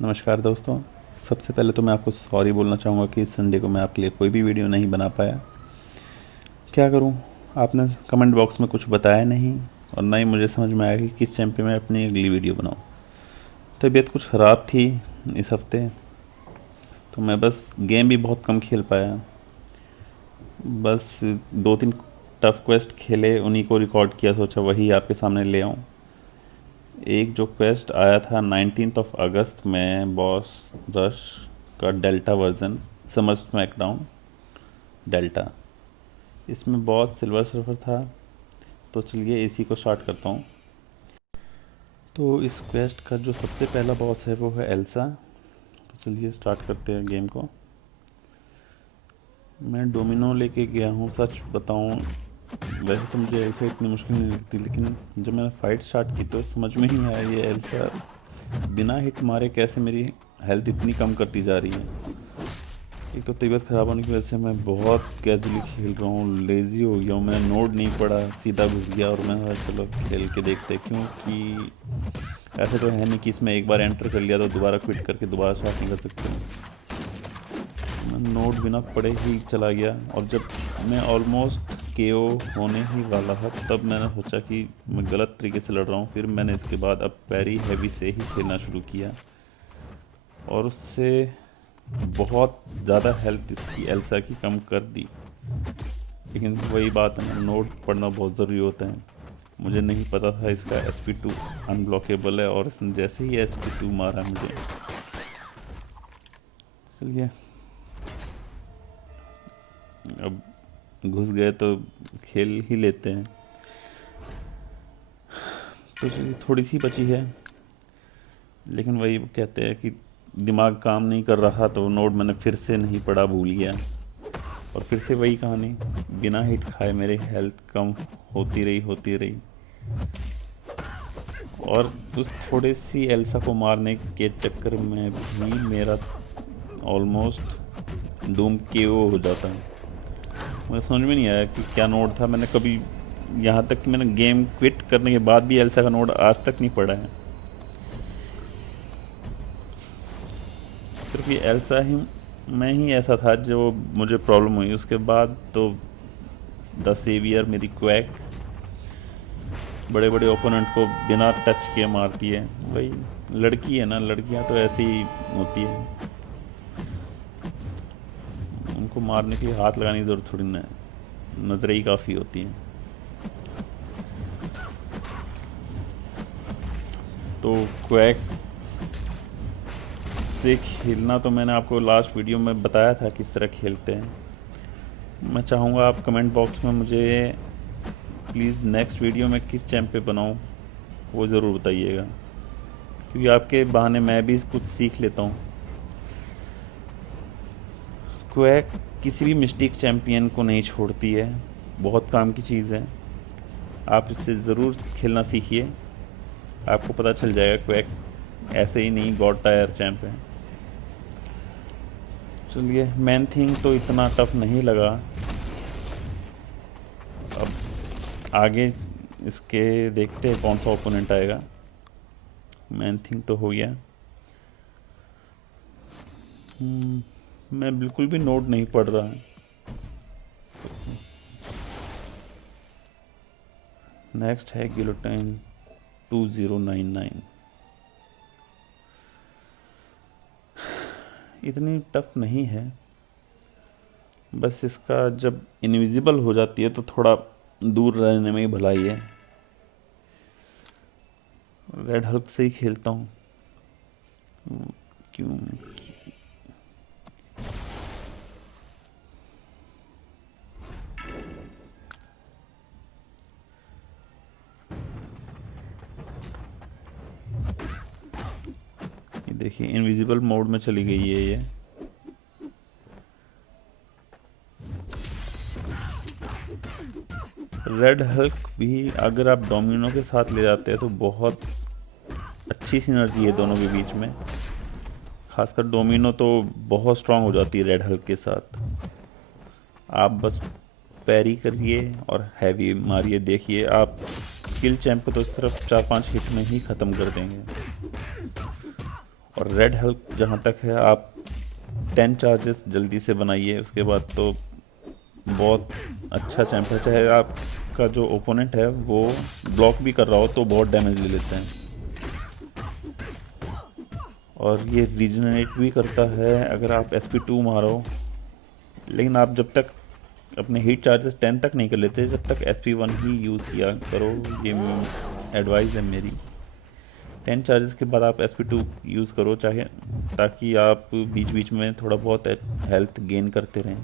नमस्कार दोस्तों। सबसे पहले तो मैं आपको सॉरी बोलना चाहूँगा कि इस संडे को मैं आपके लिए कोई भी वीडियो नहीं बना पाया। क्या करूँ, आपने कमेंट बॉक्स में कुछ बताया नहीं और ना ही मुझे समझ में आया कि किस टाइम पे मैं अपनी अगली वीडियो बनाऊँ। तबीयत कुछ ख़राब थी इस हफ्ते, तो मैं बस गेम भी बहुत कम खेल पाया। बस 2-3 टफ क्वेस्ट खेले, उन्हीं को रिकॉर्ड किया, सोचा वही आपके सामने ले आऊँ। एक जो क्वेस्ट आया था 19 अगस्त में, बॉस रश का delta version, summer SmackDown delta, इसमें बॉस सिल्वर सर्फर था। तो चलिए इसी को स्टार्ट करता हूँ। तो इस क्वेस्ट का जो सबसे पहला बॉस है वो है एल्सा। तो चलिए स्टार्ट करते हैं गेम को। मैं डोमिनो लेके गया हूँ, सच बताऊँ वैसे तो मुझे एल्सा इतनी मुश्किल नहीं लगती, लेकिन जब मैंने फाइट स्टार्ट की तो समझ में ही नहीं आया ये एल्सा बिना हिट मारे कैसे मेरी हेल्थ इतनी कम करती जा रही है। एक तो तबीयत ख़राब होने की वजह से मैं बहुत कैजुअली खेल रहा हूँ, लेज़ी हो गया हूँ। मैं नोड नहीं पढ़ा, सीधा घुस गया और मैं कहा चलो खेल के देखते, क्योंकि ऐसे तो है नहीं कि इसमें एक बार एंटर कर लिया तो दोबारा क्विट करके दोबारा स्टार्ट नहीं कर सकते हूँ। मैं नोड बिना पढ़े ही चला गया और जब मैं ऑलमोस्ट केओ होने ही वाला था तब मैंने सोचा कि मैं गलत तरीके से लड़ रहा हूँ। फिर मैंने इसके बाद अब पैरी हैवी से ही खेलना शुरू किया और उससे बहुत ज़्यादा हेल्थ इसकी एल्सा की कम कर दी। लेकिन वही बात है ना, नोट पढ़ना बहुत ज़रूरी होता है। मुझे नहीं पता था इसका SP2 अनब्लॉकेबल है और इसने जैसे ही SP2 मारा मुझे, चलिए अब घुस गए तो खेल ही लेते हैं। तो चलिए थोड़ी सी बची है, लेकिन वही कहते हैं कि दिमाग काम नहीं कर रहा तो नोट मैंने फिर से नहीं पढ़ा, भूल गया और फिर से वही कहानी, बिना हिट खाए मेरी हेल्थ कम होती रही और उस थोड़ी सी एल्सा को मारने के चक्कर में भी मेरा ऑलमोस्ट डूम KO हो जाता है। मुझे समझ में नहीं आया कि क्या नोड था। मैंने कभी, यहाँ तक कि मैंने गेम क्विट करने के बाद भी एल्सा का नोड आज तक नहीं पढ़ा है। सिर्फ ये एल्सा ही मैं ही ऐसा था जो मुझे प्रॉब्लम हुई। उसके बाद तो द सेवियर मेरी क्वैक बड़े बड़े ओपोनेंट को बिना टच किए मारती है। वही लड़की है ना, लड़कियां तो ऐसी ही होती है, उनको मारने के लिए हाथ लगाने की ज़रूरत थोड़ी ना है, नज़रें ही काफ़ी होती हैं। तो क्वैक से खेलना तो मैंने आपको लास्ट वीडियो में बताया था किस तरह खेलते हैं। मैं चाहूँगा आप कमेंट बॉक्स में मुझे प्लीज़ नेक्स्ट वीडियो में किस चैम्प पे बनाऊँ वो ज़रूर बताइएगा, क्योंकि आपके बहाने मैं भी कुछ सीख लेता हूँ। क्वैक किसी भी मिस्टिक चैम्पियन को नहीं छोड़ती है, बहुत काम की चीज़ है। आप इससे ज़रूर खेलना सीखिए, आपको पता चल जाएगा क्वैक ऐसे ही नहीं गॉड टायर चैम्प है। चलिए मैन थिंग तो इतना टफ नहीं लगा, अब आगे इसके देखते हैं कौन सा ओपोनेंट आएगा। मैन थिंग तो हो गया। मैं बिल्कुल भी नोट नहीं पढ़ रहा है। नेक्स्ट है गिलोटाइन 2099। इतनी टफ नहीं है, बस इसका जब इनविजिबल हो जाती है तो थोड़ा दूर रहने में ही भलाई है। रेड हल्क से ही खेलता हूँ, क्यों ये देखिए इनविजिबल मोड में चली गई है ये। रेड हल्क भी अगर आप डोमिनो के साथ ले जाते हैं तो बहुत अच्छी सिनर्जी है दोनों के बीच में। खासकर डोमिनो तो बहुत स्ट्रांग हो जाती है रेड हल्क के साथ। आप बस पैरी करिए और हैवी मारिए, देखिए आप स्किल चैंप को तो सिर्फ 4-5 हिट में ही ख़त्म कर देंगे और रेड हल्क जहाँ तक है, आप 10 चार्जेस जल्दी से बनाइए, उसके बाद तो बहुत अच्छा चैम्प है। चाहे आपका जो ओपोनेंट है वो ब्लॉक भी कर रहा हो तो बहुत डैमेज ले लेते हैं। और ये रीजनरेट भी करता है अगर आप SP2 मारो, लेकिन आप जब तक अपने हीट चार्जेस 10 तक नहीं कर लेते जब तक SP1 ही यूज़ किया करो, ये एडवाइस है मेरी। 10 चार्जेस के बाद आप SP2 यूज़ करो, चाहे ताकि आप बीच बीच में थोड़ा बहुत हेल्थ गेन करते रहें।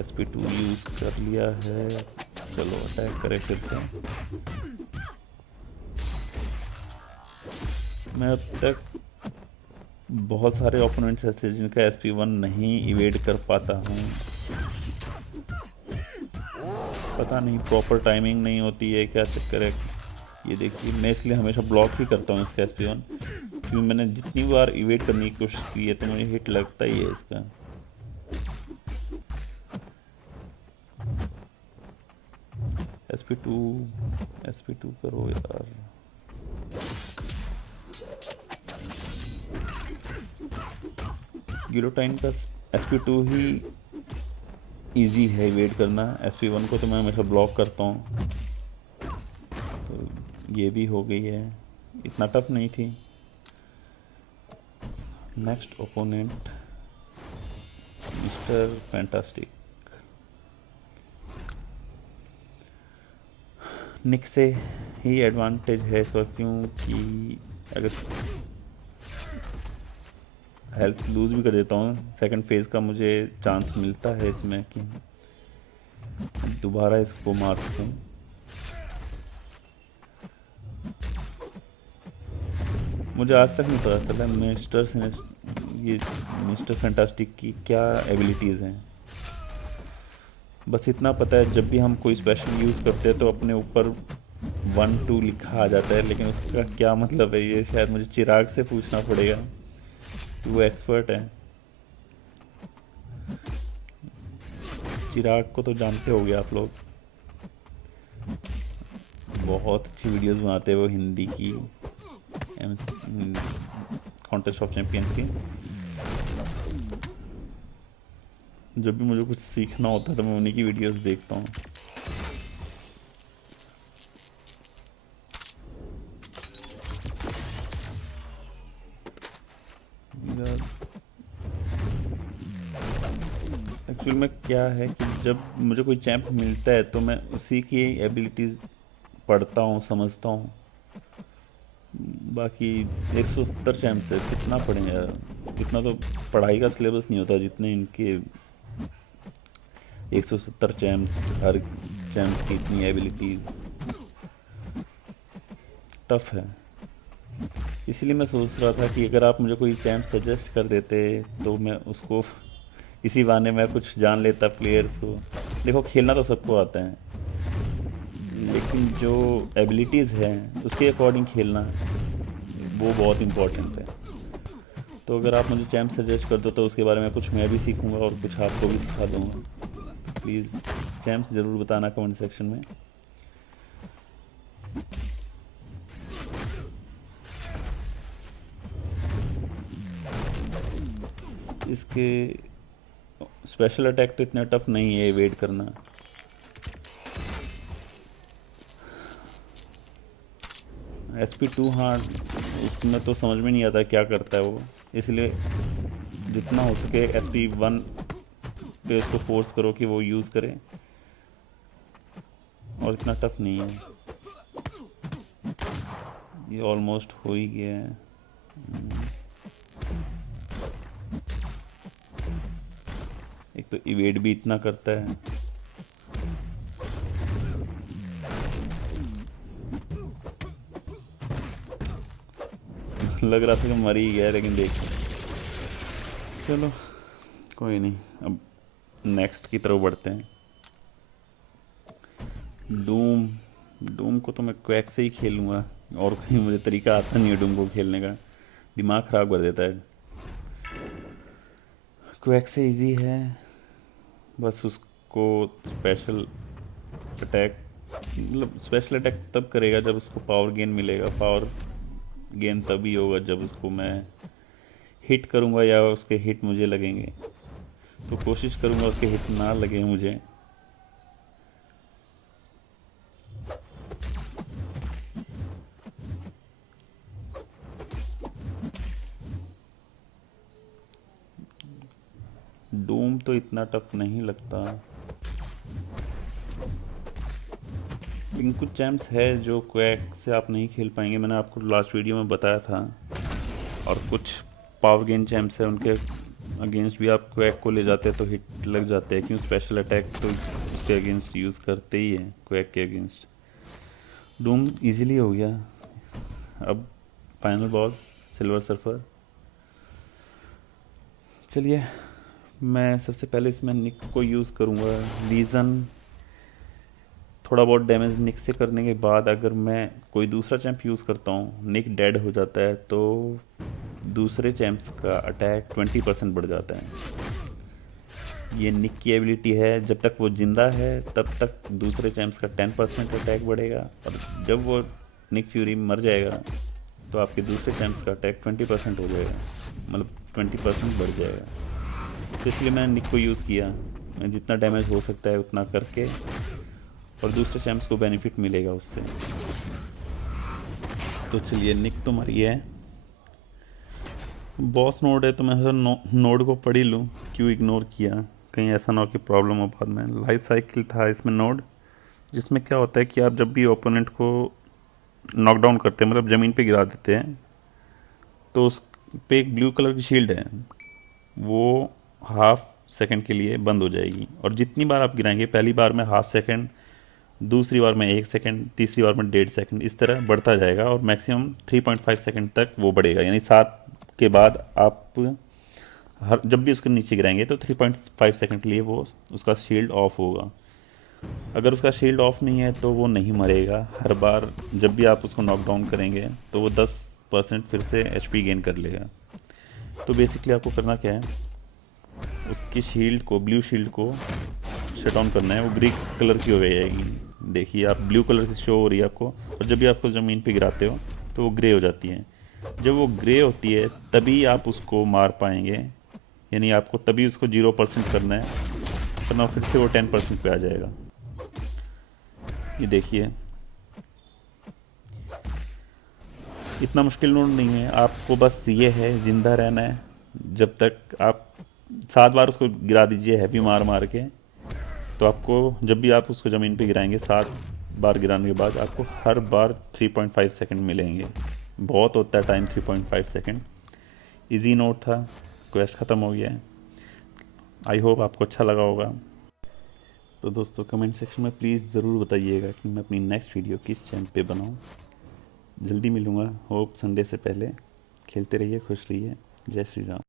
SP2 यूज़ कर लिया है, चलो अटैक करें फिर से। मैं अब तक बहुत सारे ओपोनेंट्स ऐसे जिनका SP1 नहीं इवेड कर पाता हूँ, पता नहीं प्रॉपर टाइमिंग नहीं होती है, क्या चक्कर है। ये देखिए, मैं इसलिए हमेशा ब्लॉक ही करता हूँ इसका SP1, क्योंकि मैंने जितनी बार इवेड करने की कोशिश की है तो मुझे हिट लगता ही है इसका। SP2 करो यार। गिलोटाइन का SP2 ही इजी है वेट करना। SP1 को तो मैं हमेशा ब्लॉक करता हूँ, तो ये भी हो गई है, इतना टफ नहीं थी। Next opponent mister fantastic. निक से ही एडवांटेज है इसका, क्योंकि अगर हेल्थ लूज़ भी कर देता हूँ सेकंड फेज़ का, मुझे चांस मिलता है इसमें कि दोबारा इसको मार सकूँ। मुझे आज तक नहीं पता चला मिस्टर फैंटास्टिक की क्या एबिलिटीज़ हैं। बस इतना पता है जब भी हम कोई स्पेशल यूज़ करते हैं तो अपने ऊपर 1-2 लिखा आ जाता है, लेकिन उसका क्या मतलब है ये शायद मुझे चिराग से पूछना पड़ेगा, वो एक्सपर्ट है। चिराग को तो जानते होगे आप लोग, बहुत अच्छी वीडियोस बनाते हैं वो हिंदी की, कॉन्टेस्ट ऑफ चैंपियंस की। जब भी मुझे कुछ सीखना होता है तो मैं उन्हीं की वीडियोस देखता हूँ। एक्चुअल में क्या है कि जब मुझे कोई चैंप मिलता है तो मैं उसी की एबिलिटीज़ पढ़ता हूँ, समझता हूँ। बाकी 170 चैंप्स है, कितना पढ़ेंगे यार, कितना तो पढ़ाई का सिलेबस नहीं होता जितने इनके 170 चैम्प्स, हर चैम्प्स की इतनी एबिलिटीज़, टफ है। इसलिए मैं सोच रहा था कि अगर आप मुझे कोई चैम्प सजेस्ट कर देते तो मैं उसको इसी बहाने मैं कुछ जान लेता प्लेयर्स को। देखो, खेलना तो सबको आता है, लेकिन जो एबिलिटीज़ हैं उसके अकॉर्डिंग खेलना वो बहुत इम्पोर्टेंट है। तो अगर आप मुझे चैम्प सजेस्ट कर दो तो उसके बारे में कुछ मैं भी सीखूंगा और कुछ आपको भी सिखा दूंगा। प्लीज़ चैम्प्स ज़रूर बताना कमेंट सेक्शन में। इसके स्पेशल अटैक तो इतना टफ नहीं है वेट करना। SP2 हाँ, उसमें तो समझ में नहीं आता क्या करता है वो, इसलिए जितना हो सके SP1 पे उसको फोर्स करो कि वो यूज़ करे, और इतना टफ नहीं है। ये ऑलमोस्ट हो ही गया है। एक तो इवेड भी इतना करता है। लग रहा था कि मर ही गया, लेकिन देख, चलो कोई नहीं, अब नेक्स्ट की तरफ बढ़ते हैं। डूम को तो मैं क्वैक से ही खेलूँगा, और कोई मुझे तरीका आता नहीं है डूम को खेलने का, दिमाग ख़राब कर देता है। क्वैक से इजी है, बस उसको स्पेशल अटैक मतलब स्पेशल अटैक तब करेगा जब उसको पावर गेन मिलेगा। पावर गेन तभी होगा जब उसको मैं हिट करूँगा या उसके हिट मुझे लगेंगे। तो कोशिश करूँगा उसके हिट ना लगे मुझे। डूम तो इतना टफ नहीं लगता, लेकिन कुछ चैम्प्स है जो क्वैक से आप नहीं खेल पाएंगे, मैंने आपको लास्ट वीडियो में बताया था। और कुछ पावर गेन चैम्प्स है, उनके अगेंस्ट भी आप क्वैक को ले जाते हैं तो हिट लग जाते हैं, क्यों स्पेशल अटैक तो उसके अगेंस्ट यूज़ करते ही हैं क्वैक के अगेंस्ट। डूम इजीली हो गया। अब फाइनल बॉस सिल्वर सर्फर। चलिए, मैं सबसे पहले इसमें निक को यूज़ करूँगा। रीज़न थोड़ा बहुत डैमेज निक से करने के बाद अगर मैं कोई दूसरा चैम्प यूज़ करता हूँ, निक डेड हो जाता है तो दूसरे चैम्प्स का अटैक 20% बढ़ जाता है। ये निक की एबिलिटी है, जब तक वो जिंदा है तब तक दूसरे चैम्प्स का 10% अटैक बढ़ेगा, और जब वो निक फ्यूरी मर जाएगा तो आपके दूसरे चैम्प्स का अटैक 20% हो जाएगा, मतलब 20% बढ़ जाएगा। तो इसलिए मैंने निक को यूज़ किया। मैं जितना डैमेज हो सकता है उतना करके, और दूसरे चैम्प्स को बेनिफिट मिलेगा उससे। तो चलिए, निक तो मरी है। बॉस नोड है तो मैं हर नोड को पढ़ ही लूँ, क्यों इग्नोर किया, कहीं ऐसा ना हो कि प्रॉब्लम हो बाद में। लाइफ साइकिल था इसमें नोड, जिसमें क्या होता है कि आप जब भी ओपोनेंट को नॉकडाउन करते हैं, मतलब ज़मीन पे गिरा देते हैं, तो उस पे एक ब्लू कलर की शील्ड है, वो हाफ सेकंड के लिए बंद हो जाएगी। और जितनी बार आप गिराएंगे, पहली बार में हाफ सेकंड, दूसरी बार में 1 सेकंड, तीसरी बार में 1.5 सेकंड, इस तरह बढ़ता जाएगा और मैक्सिमम 3.5 सेकंड तक वो बढ़ेगा। यानी 7 के बाद आप हर जब भी उसके नीचे गिराएंगे तो 3.5 सेकंड के लिए वो उसका शील्ड ऑफ होगा। अगर उसका शील्ड ऑफ नहीं है तो वो नहीं मरेगा। हर बार जब भी आप उसको नॉक डाउन करेंगे तो वो 10% फिर से एचपी गेन कर लेगा। तो बेसिकली आपको करना क्या है, उसकी शील्ड को, ब्लू शील्ड को शट डाउन करना है। वो ग्रे कलर की हो जाएगी, देखिए आप, ब्लू कलर की शो हो रही है आपको, और जब भी आपको ज़मीन पे गिराते हो तो वो ग्रे हो जाती है। जब वो ग्रे होती है तभी आप उसको मार पाएंगे, यानी आपको तभी उसको 0% करना है, वरना फिर से वो 10% पे आ जाएगा। ये देखिए, इतना मुश्किल नोड नहीं है, आपको बस ये है ज़िंदा रहना है। जब तक आप 7 बार उसको गिरा दीजिए हैवी मार मार के, तो आपको जब भी आप उसको ज़मीन पे गिराएंगे 7 बार गिराने के बाद आपको हर बार 3.5 सेकंड मिलेंगे। बहुत होता है टाइम 3.5 सेकंड। इजी नोट था, क्वेस्ट ख़त्म हो गया है। आई होप आपको अच्छा लगा होगा। तो दोस्तों, कमेंट सेक्शन में प्लीज़ ज़रूर बताइएगा कि मैं अपनी नेक्स्ट वीडियो किस चैनल पे बनाऊँ। जल्दी मिलूँगा, होप संडे से पहले। खेलते रहिए, खुश रहिए। जय श्री राम।